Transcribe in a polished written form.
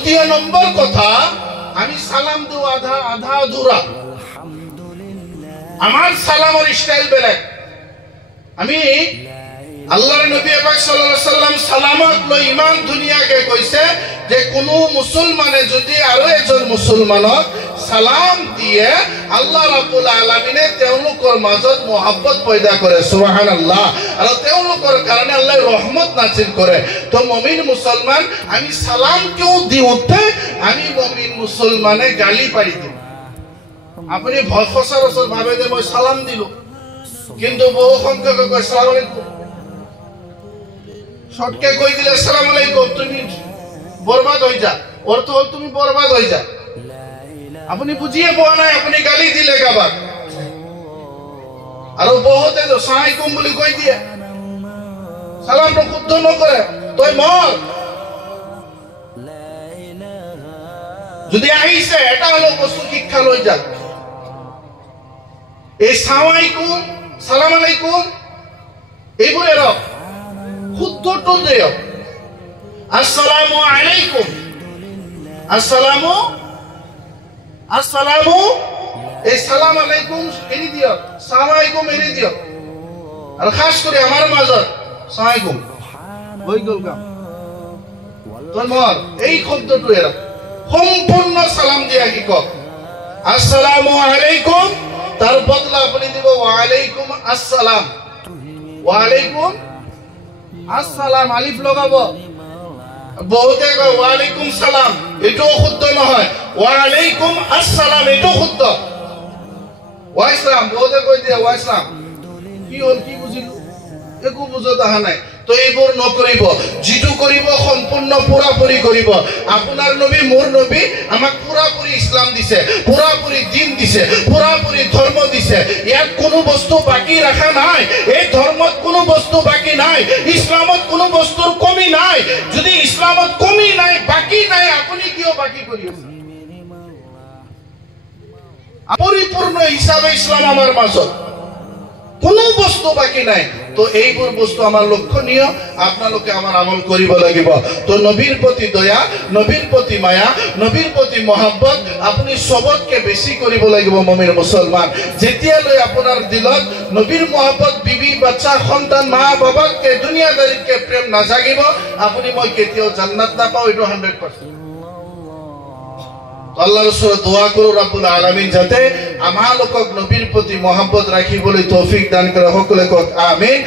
দ্বিতীয় নম্বর কথা, আমি সালাম দেব আধা আধা আধুরা। আমার সালামের স্টাইল বেলেগ। আমি আল্লাহর নবী পাক সাল্লাল্লাহু আলাইহি সাল্লাম সালামত লৈ ইমান ধুনীয়াকে কৈছে যে কোনো মুসলমানে যদি আৰু এজন মুসলমানক সালাম দিয়ে আল্লাহ ৰাব্বুল আলামিনে তেওঁলোকৰ মাজত মহব্বত পয়দা কৰে। সুবহানাল্লাহ। আৰু তেওঁলোকৰ কাৰণে আল্লাহ ৰহমত নাজিল কৰে। তো মুমিন মুসলমান আমি সালাম কিয় দিওঁতে আমি মুমিন মুসলমানে গালি পাৰি দিওঁ। আপুনি সচৰাচৰ ভাবে যে মই সালাম দিলো, কিন্তু বহু সংখ্যকে কয় সালাম আলাইকুম। শর্টকে কই দিলে সালাম আলাইকুম, তুমি বরবাদ হয়ে যা। অর্থ হল তুমি বরবাদ হয়ে যা। আপনি বুঝিয়ে পোৱা নাই, আপনি গালি দিলে কাবাক। আৰু বহুতে সালামালাইকুম বুলি কই দিয়ে, সালামটো শুদ্ধ নকৰে, তই মর। যদি আহিছে এটা হলো বস্তু শিক্ষা লৈ যাক। এই সালামালাইকুম, সালাম আলাইকুম এইবোৰ এৰক, শুদ্ধটো দিয়ক। আসসালামু আলাইকুম, আসসালামু আসসালামু, এই সালাম আলাইকুম এৰি দিয়ক, সালাম আলাইকুম এৰি দিয়ক। আৰু খাস কৰি আমাৰ মাজত সালাম আলাইকুম হৈ গ'ল কাম। তোমাৰ এই শব্দটো এৰক, সম্পূৰ্ণ সালাম দিয়া শিকক। আসসালামু আলাইকুম, তার বদলা আপনি দিব ওয়ালাইকুম আসসালাম। ওয়ালাইকুম আসসালাম আলিফ লগাব। বহুতে কয় ওয়ালাইকুম সালাম, এটাও শুদ্ধ নহয়। ওয়ালাইকুম আসসালাম এটাও শুদ্ধ। ওয়াইসলাম বহুতে কই দিয়ে ওয়াইসলাম, কি হল কি বুঝিলো, একো বুঝত অহা নাই। তো এইবোৰ নকৰিব, যিটো কৰিব সম্পূৰ্ণ পুৰাপুৰি কৰিব। আপোনাৰ নবী মোৰ নবী আমাক পুৰাপুৰি ইসলাম দিছে, পুৰাপুৰি দিন দিছে, পুৰাপুৰি ধৰ্ম দিছে। ইয়াত কোনো বস্তু বাকি ৰাখা নাই। এই ধৰ্মত কোনো বস্তু বাকি নাই, ইসলামত কোনো বস্তুৰ কমি নাই। যদি ইসলামত কমি নাই, বাকি নাই, আপুনি কিয় বাকি কৰি আছে? পৰিপূৰ্ণ হিসাবে ইসলাম আমাৰ মাজত কোনো বস্তু বাকি নাই। তো এইবোৰ বস্তু আমাৰ লক্ষণীয়, আপোনালোকে আমাৰ আমল কৰিব লাগিব। তো নবীৰ প্ৰতি দয়া, নবীৰ প্ৰতি মায়া, নবীৰ প্ৰতি মহব্বত আপুনি সবতকে বেছি কৰিব লাগিব মুমিন মুসলমান। যেতিয়ালৈ আপোনাৰ দিলত নবীৰ মহব্বত, বিবি বাচ্চা সন্তান মা বাবাকে দুনিয়াদাৰীকে প্ৰেম নাজাগিব, আপুনি মই কেতিয়াও জান্নাত নাপাওঁ, এইটো 100%। আল্লাহর রাসূল দোয়া করো রব্বুল আলামিন যাতে আমালোকক নবীর প্রতি মহব্বত রাখিবলৈ তৌফিক দান করে। সকলে কক আমিন।